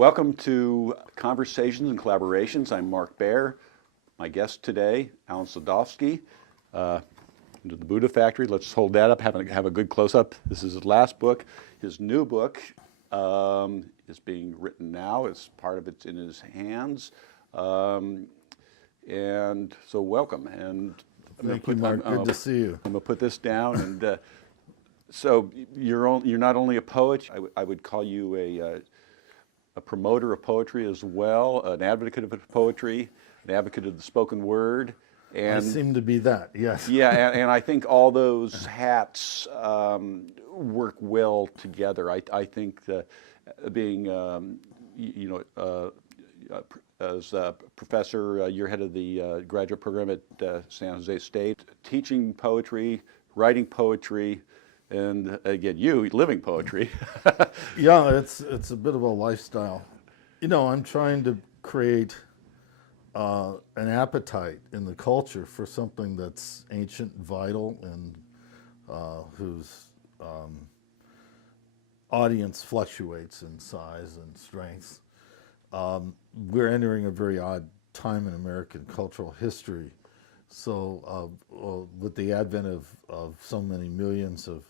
Welcome to Conversations and Collaborations. I'm Mark Baer. My guest today, Alan Soldofsky, into the Buddha Factory. Let's hold that up, have a good close-up. This is his last book. His new book is being written now. It's part of it's in his hands. And so welcome. And Thank you, Mark. Good to see you. I'm going to put this down. And so you're not only a poet, I would call you a promoter of poetry as well, an advocate of poetry, an advocate of the spoken word. And I seem to be that, yes. Yeah, and I think all those hats work well together. I think that being, as a professor, you're head of the graduate program at San Jose State, teaching poetry, writing poetry, and again, you living poetry. Yeah, it's a bit of a lifestyle. You know, I'm trying to create an appetite in the culture for something that's ancient, vital, and whose audience fluctuates in size and strength. We're entering a very odd time in American cultural history. So with the advent of so many millions of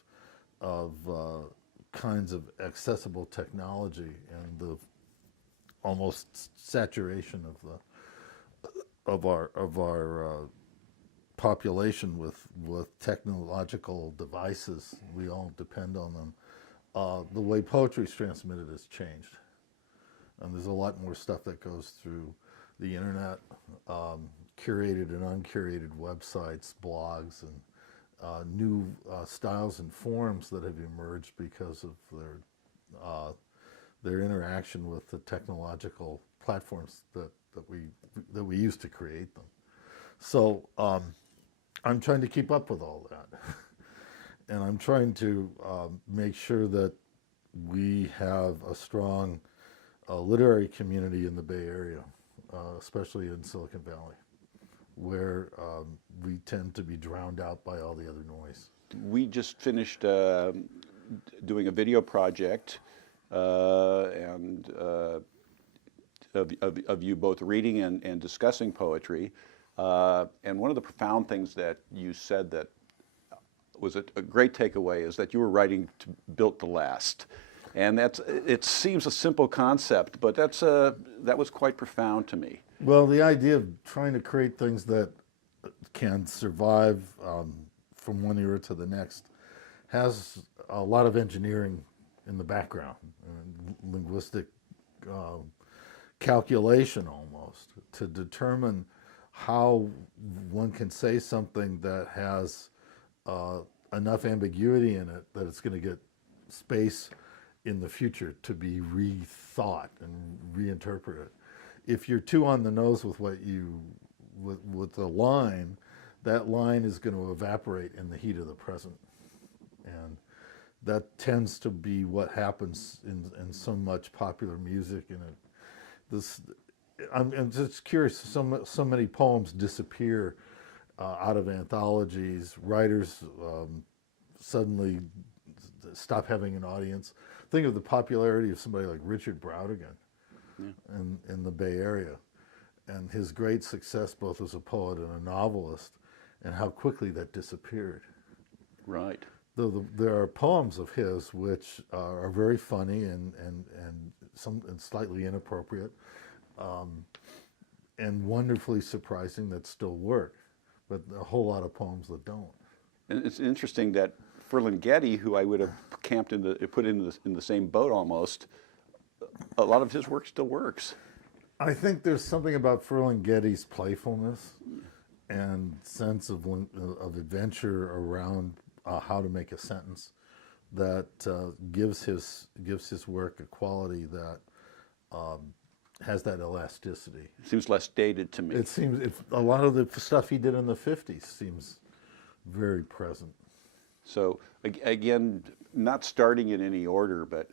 kinds of accessible technology and the almost saturation of our population with technological devices, we all depend on them. The way poetry is transmitted has changed, and there's a lot more stuff that goes through the internet, curated and uncurated websites, blogs, and new styles and forms that have emerged because of their interaction with the technological platforms that we use to create them. So I'm trying to keep up with all that, and I'm trying to make sure that we have a strong literary community in the Bay Area, especially in Silicon Valley, where we tend to be drowned out by all the other noise. We just finished doing a video project and of you both reading and discussing poetry. And one of the profound things that you said that was a great takeaway is that you were writing built to last. And it seems a simple concept, but that was quite profound to me. Well, the idea of trying to create things that can survive from one era to the next has a lot of engineering in the background, linguistic calculation almost, to determine how one can say something that has enough ambiguity in it that it's going to get space in the future to be rethought and reinterpreted. If you're too on the nose with with the line, that line is going to evaporate in the heat of the present, and that tends to be what happens in so much popular music. I'm just curious. So many poems disappear out of anthologies. Writers suddenly stop having an audience. Think of the popularity of somebody like Richard Brautigan. Yeah. In the Bay Area, and his great success both as a poet and a novelist, and how quickly that disappeared. Right. Though there are poems of his which are very funny and slightly inappropriate, and wonderfully surprising that still work, but a whole lot of poems that don't. And it's interesting that Ferlinghetti, who I would have put in the same boat almost, a lot of his work still works. I think there's something about Ferlinghetti's playfulness and sense of adventure around how to make a sentence that gives his work a quality that has that elasticity. It seems less dated to me. It seems a lot of the stuff he did in the 50s seems very present. So again, not starting in any order, but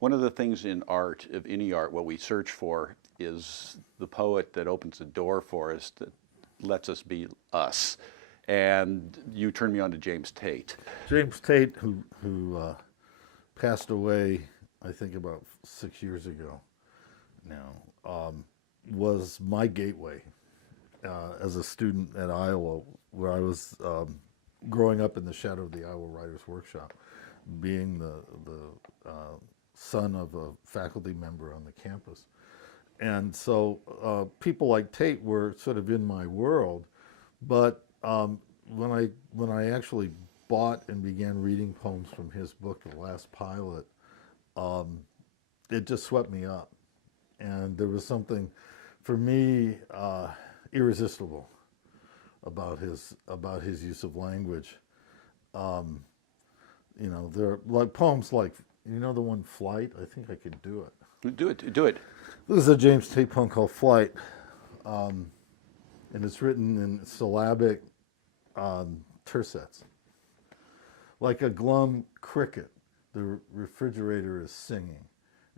one of the things in art, of any art, what we search for is the poet that opens the door for us, that lets us be us. And you turned me on to James Tate. James Tate, who passed away, I think about 6 years ago, now, was my gateway as a student at Iowa, where I was growing up in the shadow of the Iowa Writers Workshop, being the son of a faculty member on the campus. And so people like Tate were sort of in my world, but when I actually bought and began reading poems from his book, The Last Pilot, it just swept me up. And there was something, for me, irresistible about his use of language. You know, there are like poems like, you know, the one Flight. I think I could do it. Do it. Do it. This is a James Tate poem called Flight, and it's written in syllabic tercets. Like a glum cricket, the refrigerator is singing,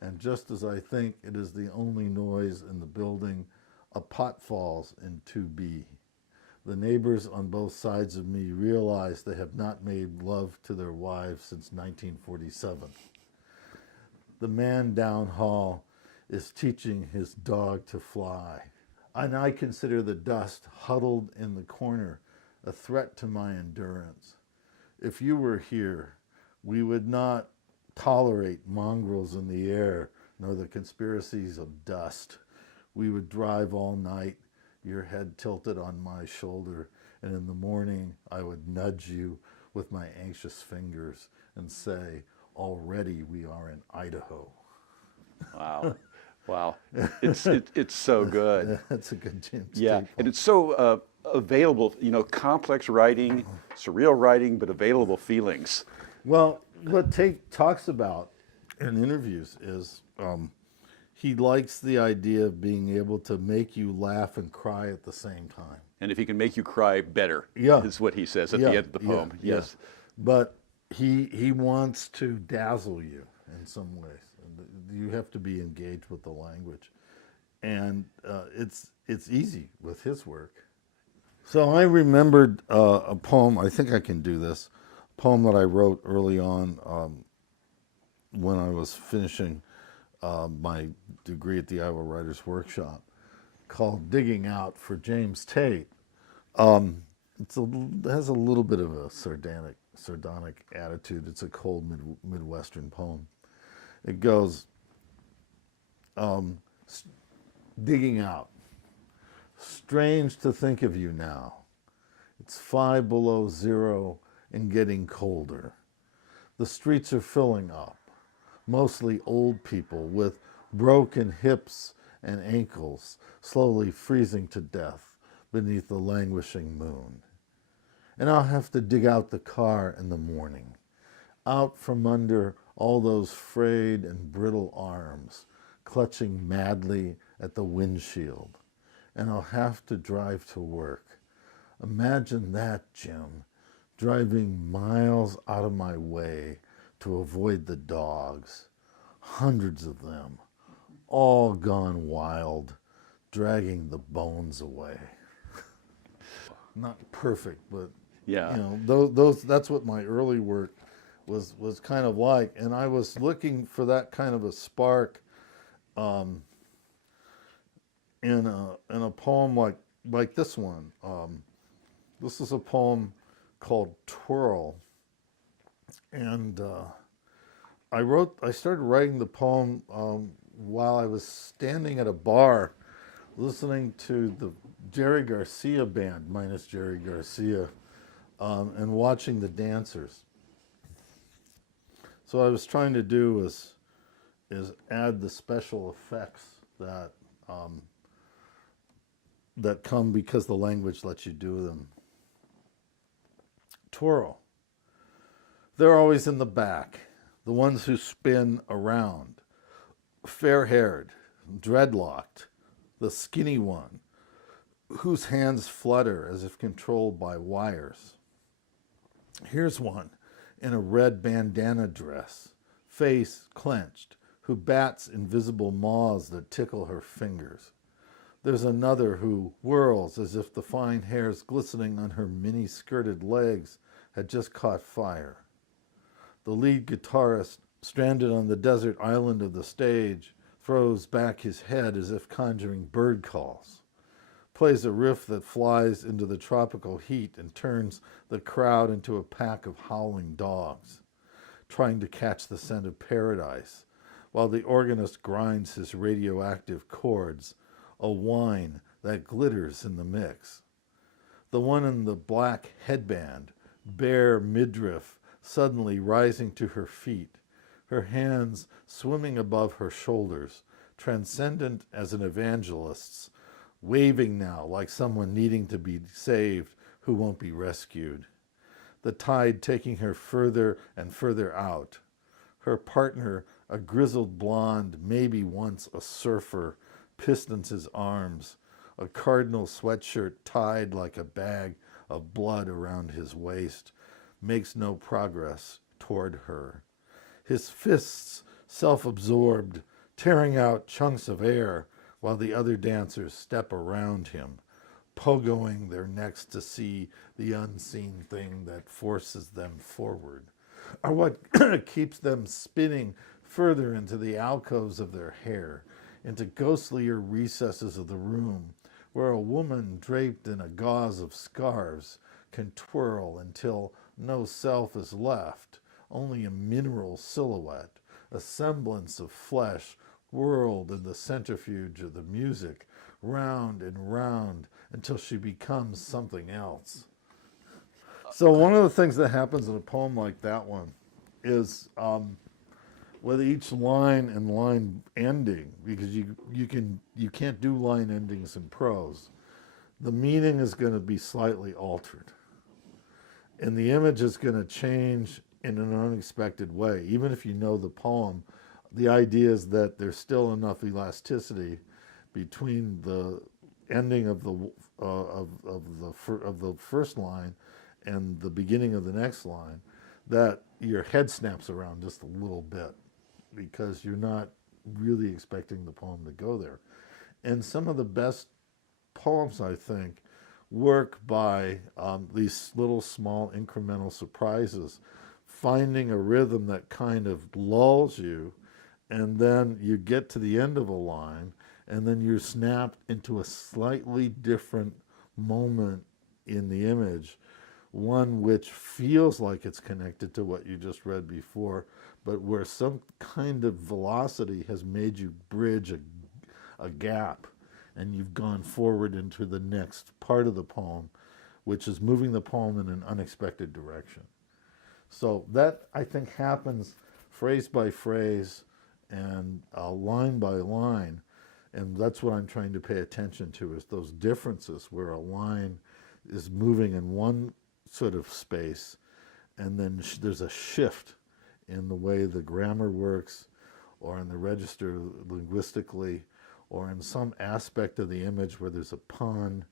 and just as I think it is the only noise in the building, a pot falls in 2B. The neighbors on both sides of me realize they have not made love to their wives since 1947. The man down hall is teaching his dog to fly, and I consider the dust huddled in the corner a threat to my endurance. If you were here, we would not tolerate mongrels in the air, nor the conspiracies of dust. We would drive all night, your head tilted on my shoulder, and in the morning I would nudge you with my anxious fingers and say, already we are in Idaho. Wow. Wow. It's so good. That's a good James Yeah, Tate and it's so available, you know, complex writing, surreal writing, but available feelings. Well, what Tate talks about in interviews is he likes the idea of being able to make you laugh and cry at the same time. And if he can make you cry better, Yeah. is what he says at Yeah, the end of the poem. yeah, Yes. yeah. But he wants to dazzle you in some ways. You have to be engaged with the language. And it's easy with his work. So I remembered a poem, I think I can do this, a poem that I wrote early on when I was finishing my degree at the Iowa Writers Workshop, called Digging Out for James Tate. It has a little bit of a sardonic attitude. It's a cold Midwestern poem. It goes, digging out. Strange to think of you now. It's 5 below zero and getting colder. The streets are filling up, mostly old people with broken hips and ankles, slowly freezing to death beneath the languishing moon. And I'll have to dig out the car in the morning, out from under all those frayed and brittle arms, clutching madly at the windshield. And I'll have to drive to work. Imagine that, Jim, driving miles out of my way to avoid the dogs, hundreds of them, all gone wild, dragging the bones away. Not perfect, but Yeah. you know, that's what my early work was kind of like, and I was looking for that kind of a spark in a poem like this one. This is a poem called Twirl, and I started writing the poem while I was standing at a bar listening to the Jerry Garcia band, minus Jerry Garcia, and watching the dancers. So what I was trying to do is add the special effects that that come because the language lets you do them. Twirl. They're always in the back, the ones who spin around, fair-haired, dreadlocked, the skinny one, whose hands flutter as if controlled by wires. Here's one in a red bandana dress, face clenched, who bats invisible maws that tickle her fingers. There's another who whirls as if the fine hairs glistening on her mini-skirted legs had just caught fire. The lead guitarist, stranded on the desert island of the stage, throws back his head as if conjuring bird calls, plays a riff that flies into the tropical heat and turns the crowd into a pack of howling dogs, trying to catch the scent of paradise, while the organist grinds his radioactive chords, a wine that glitters in the mix. The one in the black headband, bare midriff, suddenly rising to her feet, her hands swimming above her shoulders, transcendent as an evangelist's, waving now like someone needing to be saved who won't be rescued. The tide taking her further and further out. Her partner, a grizzled blonde, maybe once a surfer, pistons his arms, a cardinal sweatshirt tied like a bag of blood around his waist, makes no progress toward her. His fists, self-absorbed, tearing out chunks of air while the other dancers step around him, pogoing their necks to see the unseen thing that forces them forward, are what keeps them spinning further into the alcoves of their hair, into ghostlier recesses of the room, where a woman draped in a gauze of scarves can twirl until no self is left, only a mineral silhouette, a semblance of flesh whirled in the centrifuge of the music, round and round until she becomes something else. So one of the things that happens in a poem like that one is with each line and line ending, because you can't do line endings in prose, the meaning is going to be slightly altered. And the image is going to change in an unexpected way. Even if you know the poem, the idea is that there's still enough elasticity between the ending of the first line and the beginning of the next line that your head snaps around just a little bit because you're not really expecting the poem to go there. And some of the best poems, I think, work by these little small incremental surprises, finding a rhythm that kind of lulls you, and then you get to the end of a line, and then you're snapped into a slightly different moment in the image, one which feels like it's connected to what you just read before, but where some kind of velocity has made you bridge a gap, and you've gone forward into the next part of the poem, which is moving the poem in an unexpected direction. So that, I think, happens phrase by phrase and line by line, and that's what I'm trying to pay attention to, is those differences where a line is moving in one sort of space, and then there's a shift in the way the grammar works, or in the register linguistically, or in some aspect of the image where there's a pun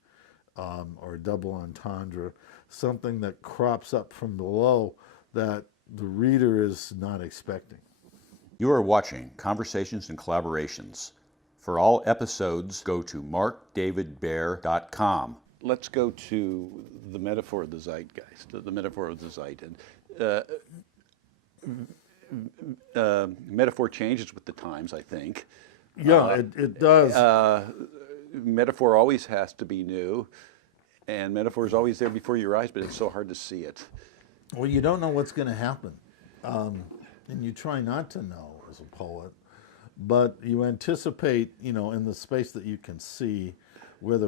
or a double entendre, something that crops up from below that the reader is not expecting. You are watching Conversations and Collaborations. For all episodes, go to markdavidbaer.com. Let's go to the metaphor of the zeitgeist, the metaphor of the zeit. And metaphor changes with the times, I think. Yeah, it does. Metaphor always has to be new, and metaphor is always there before your eyes, but it's so hard to see it. Well, you don't know what's going to happen, and you try not to know as a poet, but you anticipate, in the space that you can see, where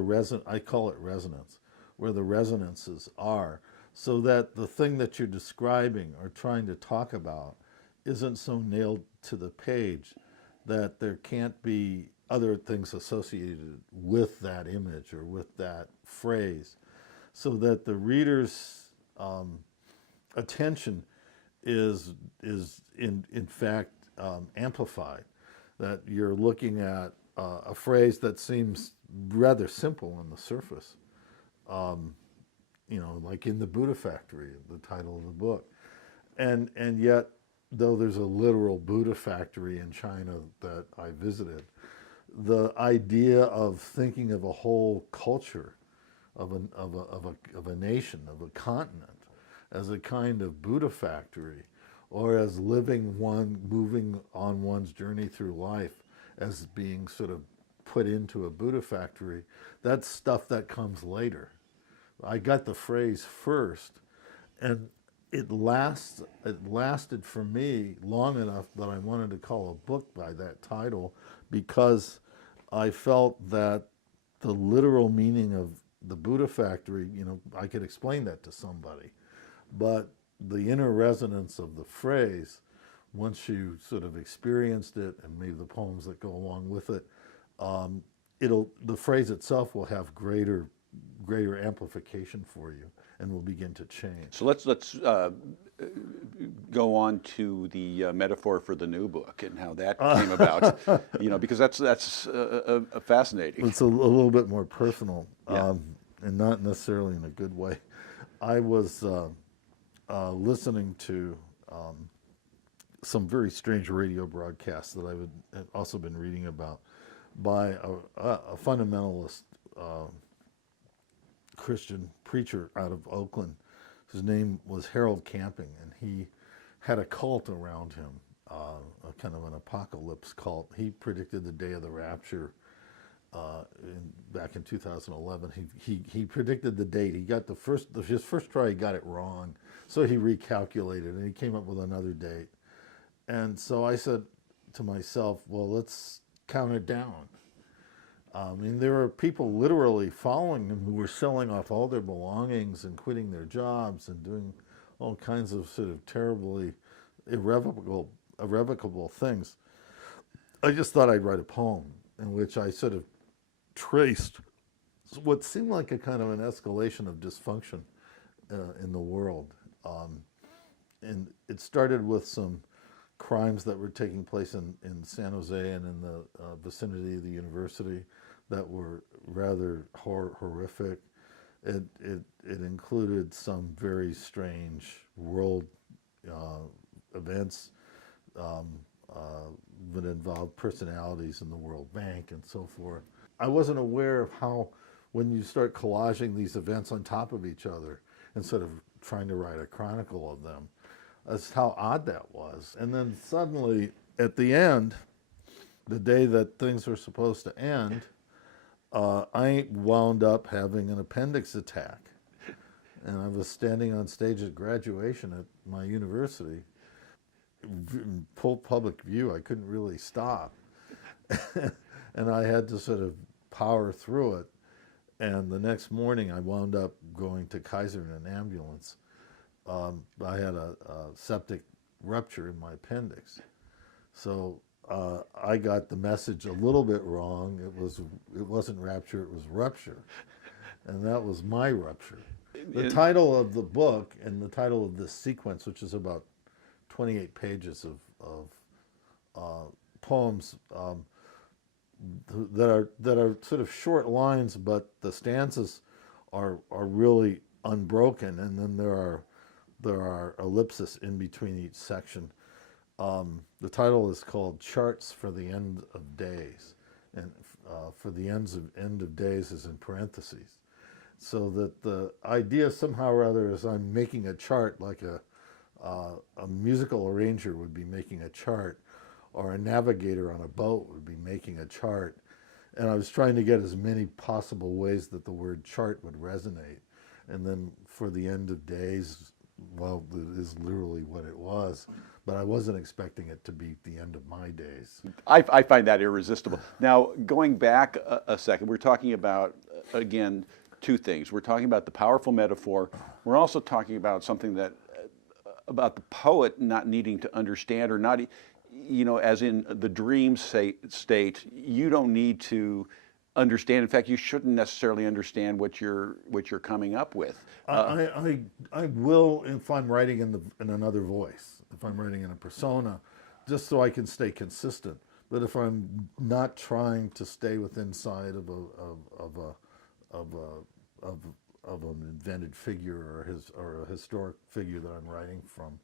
I call it resonance, where the resonances are, so that the thing that you're describing or trying to talk about isn't so nailed to the page that there can't be other things associated with that image or with that phrase, so that the reader's attention is in fact amplified, that you're looking at a phrase that seems rather simple on the surface, like in the Buddha Factory, the title of the book, and yet, though there's a literal Buddha factory in China that I visited, the idea of thinking of a whole culture, of a nation, of a continent, as a kind of Buddha factory, or as moving on one's journey through life as being sort of put into a Buddha factory, that's stuff that comes later. I got the phrase first, and it lasted for me long enough that I wanted to call a book by that title, because I felt that the literal meaning of the Buddha factory, I could explain that to somebody, but the inner resonance of the phrase, once you sort of experienced it, and maybe the poems that go along with it, the phrase itself will have greater amplification for you, and will begin to change. So let's go on to the metaphor for the new book and how that came about. Because that's fascinating. It's a little bit more personal, Yeah. and not necessarily in a good way. I was listening to some very strange radio broadcasts that I had also been reading about by a fundamentalist Christian preacher out of Oakland. His name was Harold Camping, and he had a cult around him, a kind of an apocalypse cult. He predicted the day of the rapture back in 2011. He predicted the date. He got his first try, he got it wrong, so he recalculated, and he came up with another date. And so I said to myself, well, let's count it down. There were people literally following him who were selling off all their belongings and quitting their jobs and doing all kinds of sort of terribly irrevocable things. I just thought I'd write a poem in which I sort of traced what seemed like a kind of an escalation of dysfunction in the world. And it started with some crimes that were taking place in San Jose and in the vicinity of the university that were rather horrific. It included some very strange world events that involved personalities in the World Bank and so forth. I wasn't aware of how, when you start collaging these events on top of each other instead of trying to write a chronicle of them, as how odd that was. And then suddenly, at the end, the day that things were supposed to end, I wound up having an appendix attack. And I was standing on stage at graduation at my university. In full public view, I couldn't really stop. And I had to sort of power through it. And the next morning, I wound up going to Kaiser in an ambulance. I had a septic rupture in my appendix. So I got the message a little bit wrong. It wasn't rapture, it was rupture. And that was my rupture. The title of the book and the title of this sequence, which is about 28 pages of poems that are sort of short lines, but the stanzas are really unbroken, and then there are ellipses in between each section. The title is called Charts for the End of Days, and for the end of days is in parentheses. So that the idea somehow or other is I'm making a chart like a musical arranger would be making a chart, or a navigator on a boat would be making a chart. And I was trying to get as many possible ways that the word chart would resonate. And then for the end of days, well, it is literally what it was, but I wasn't expecting it to be the end of my days. I find that irresistible. Now, going back a second, we're talking about, again, two things. We're talking about the powerful metaphor. We're also talking about something that, about the poet not needing to understand, or not, as in the dream state, you don't need to understand. In fact, you shouldn't necessarily understand what you're coming up with. I will if I'm writing in another voice, if I'm writing in a persona, just so I can stay consistent. But if I'm not trying to stay inside of an invented figure or a historic figure that I'm writing from,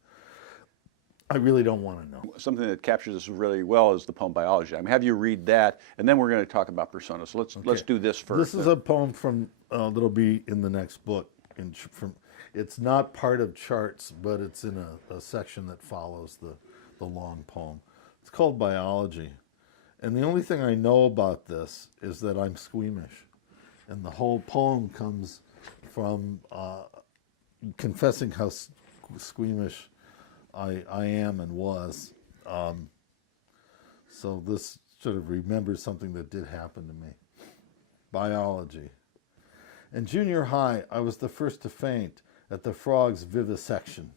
I really don't want to know. Something that captures this really well is the poem Biology. Have you read that, and then we're going to talk about personas. So let's do this first. This is a poem from that'll be in the next book. It's not part of Charts, but it's in a section that follows the long poem. It's called Biology, And the only thing I know about this is that I'm squeamish. And the whole poem comes from confessing how squeamish I am and was. So this sort of remembers something that did happen to me. Biology. In junior high, I was the first to faint at the frog's vivisection.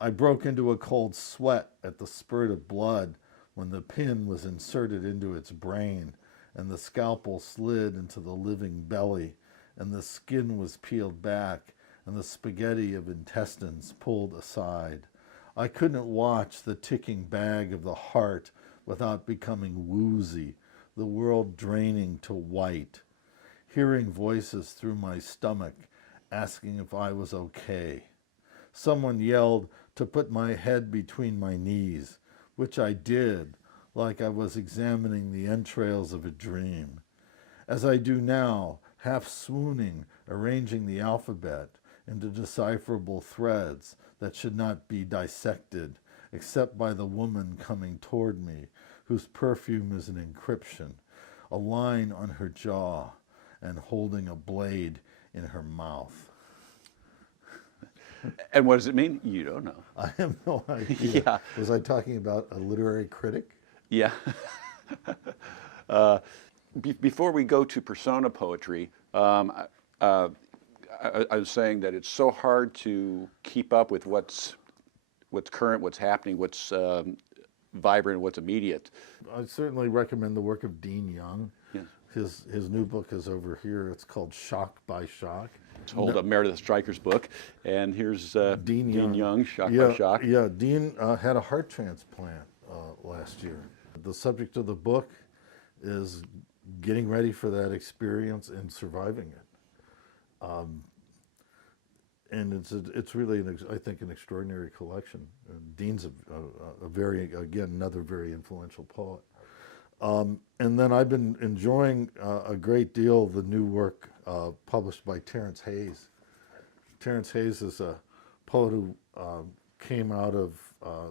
I broke into a cold sweat at the spurt of blood when the pin was inserted into its brain and the scalpel slid into the living belly and the skin was peeled back and the spaghetti of intestines pulled aside. I couldn't watch the ticking bag of the heart without becoming woozy, the world draining to white, hearing voices through my stomach asking if I was okay. Someone yelled to put my head between my knees, which I did, like I was examining the entrails of a dream. As I do now, half swooning, arranging the alphabet into decipherable threads that should not be dissected, except by the woman coming toward me, whose perfume is an encryption, a line on her jaw, and holding a blade in her mouth. And what does it mean? You don't know. I have no idea. Yeah. Was I talking about a literary critic? Yeah. Before we go to persona poetry, I was saying that it's so hard to keep up with what's current, what's happening, what's vibrant, what's immediate. I certainly recommend the work of Dean Young. Yes. His new book is over here. It's called Shock by Shock. Hold up Meredith Stryker's book, and here's Dean Young, Shock by Shock. Yeah, Dean had a heart transplant last year. The subject of the book is getting ready for that experience and surviving it. And it's really, I think, an extraordinary collection. Dean's a very, again, another very influential poet. And then I've been enjoying a great deal the new work published by Terence Hayes. Terence Hayes is a poet who came out of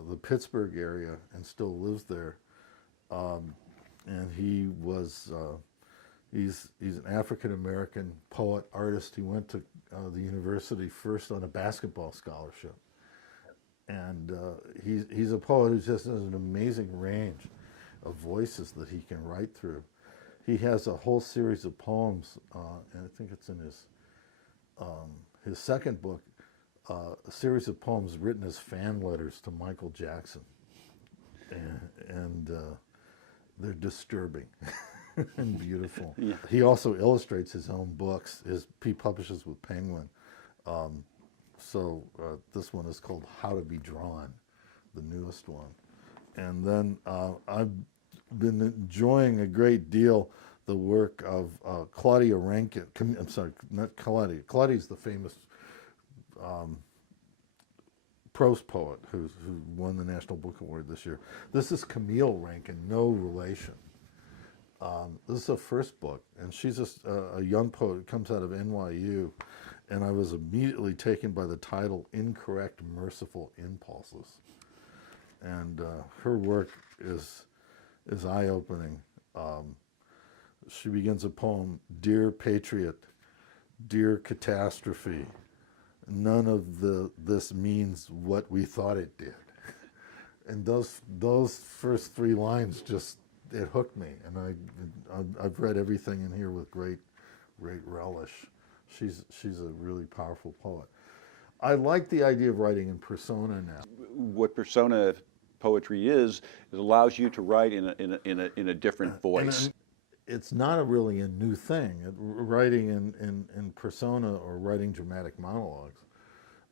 the Pittsburgh area and still lives there. And he was, he's an African-American poet, artist. He went to the university first on a basketball scholarship. And he's a poet who just has an amazing range of voices that he can write through. He has a whole series of poems, and I think it's in his second book, a series of poems written as fan letters to Michael Jackson. And they're disturbing and beautiful. Yeah. He also illustrates his own books. He publishes with Penguin. So this one is called How to Be Drawn, the newest one. And then I've been enjoying a great deal the work of Claudia Rankine. I'm sorry, not Claudia. Claudia's the famous prose poet who won the National Book Award this year. This is Camille Rankine, no relation. This is her first book, and she's just a young poet who comes out of NYU, and I was immediately taken by the title, Incorrect Merciful Impulses. And her work is eye-opening. She begins a poem, Dear Patriot, Dear Catastrophe, none of this means what we thought it did. And those first three lines it hooked me, and I've read everything in here with great relish. She's a really powerful poet. I like the idea of writing in persona now. What persona poetry is, it allows you to write in a different voice. It's not really a new thing, writing in persona or writing dramatic monologues.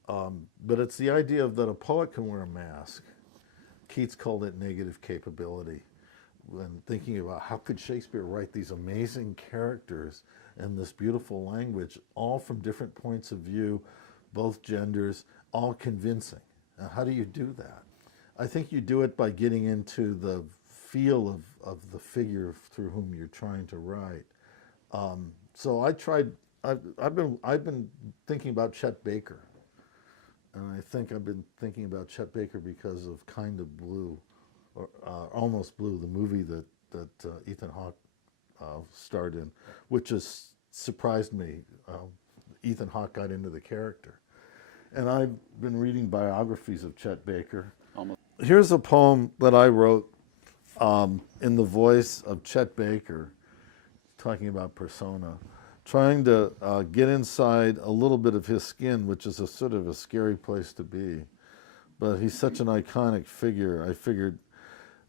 But it's the idea that a poet can wear a mask. Keats called it negative capability. When thinking about how could Shakespeare write these amazing characters in this beautiful language, all from different points of view, both genders, all convincing. Now, how do you do that? I think you do it by getting into the feel of the figure through whom you're trying to write. So I've been thinking about Chet Baker, and I think I've been thinking about Chet Baker because of Kind of Blue, or Almost Blue, the movie that Ethan Hawke starred in, which has surprised me. Ethan Hawke got into the character. And I've been reading biographies of Chet Baker. Here's a poem that I wrote in the voice of Chet Baker, talking about persona, trying to get inside a little bit of his skin, which is a sort of a scary place to be. But he's such an iconic figure, I figured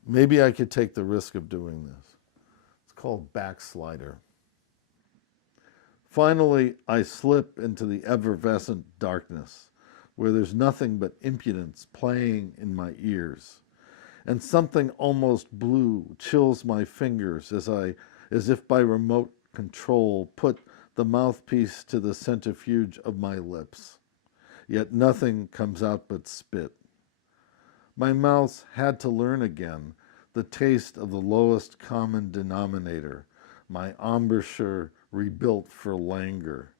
maybe I could take the risk of doing this. It's called Backslider. Finally, I slip into the effervescent darkness, where there's nothing but impudence playing in my ears, and something almost blue chills my fingers as if by remote control put the mouthpiece to the centrifuge of my lips. Yet nothing comes out but spit. My mouth had to learn again the taste of the lowest common denominator, my embouchure rebuilt for languor.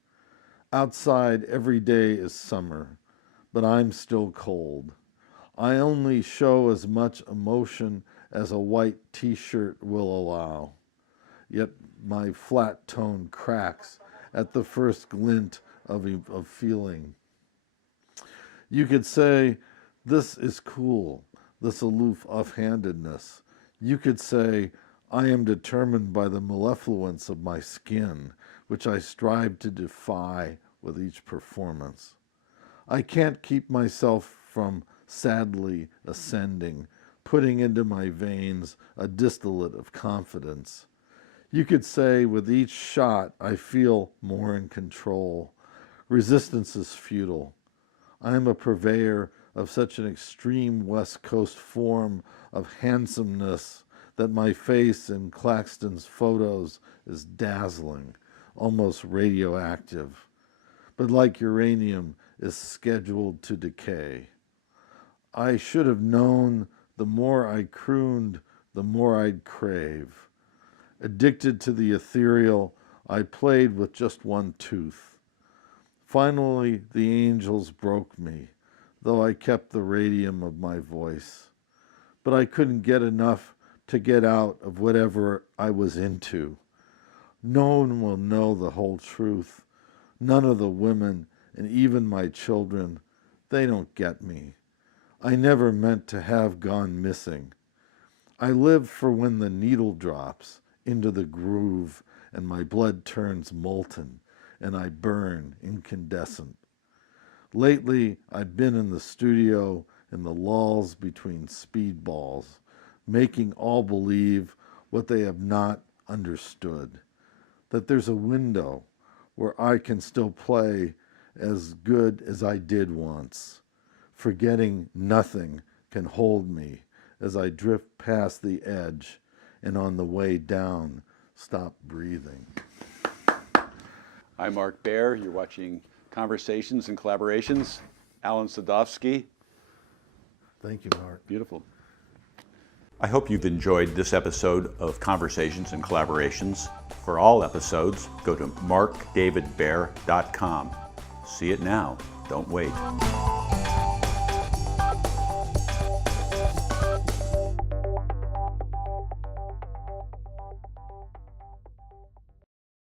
Outside every day is summer, but I'm still cold. I only show as much emotion as a white t-shirt will allow. Yet my flat tone cracks at the first glint of feeling. You could say, this is cool, this aloof offhandedness. You could say, I am determined by the mellifluence of my skin, which I strive to defy with each performance. I can't keep myself from sadly ascending, putting into my veins a distillate of confidence. You could say with each shot I feel more in control. Resistance is futile. I am a purveyor of such an extreme West Coast form of handsomeness that my face in Claxton's photos is dazzling, almost radioactive, but like uranium is scheduled to decay. I should have known the more I crooned, the more I'd crave. Addicted to the ethereal, I played with just one tooth. Finally, the angels broke me, though I kept the radium of my voice. But I couldn't get enough to get out of whatever I was into. No one will know the whole truth. None of the women, and even my children, they don't get me. I never meant to have gone missing. I live for when the needle drops into the groove and my blood turns molten and I burn incandescent. Lately, I've been in the studio in the lulls between speedballs, making all believe what they have not understood, that there's a window where I can still play as good as I did once, forgetting nothing can hold me as I drift past the edge and on the way down, stop breathing. I'm Mark Baer. You're watching Conversations and Collaborations. Alan Soldofsky. Thank you, Mark. Beautiful. I hope you've enjoyed this episode of Conversations and Collaborations. For all episodes, go to markdavidbaer.com. See it now. Don't wait.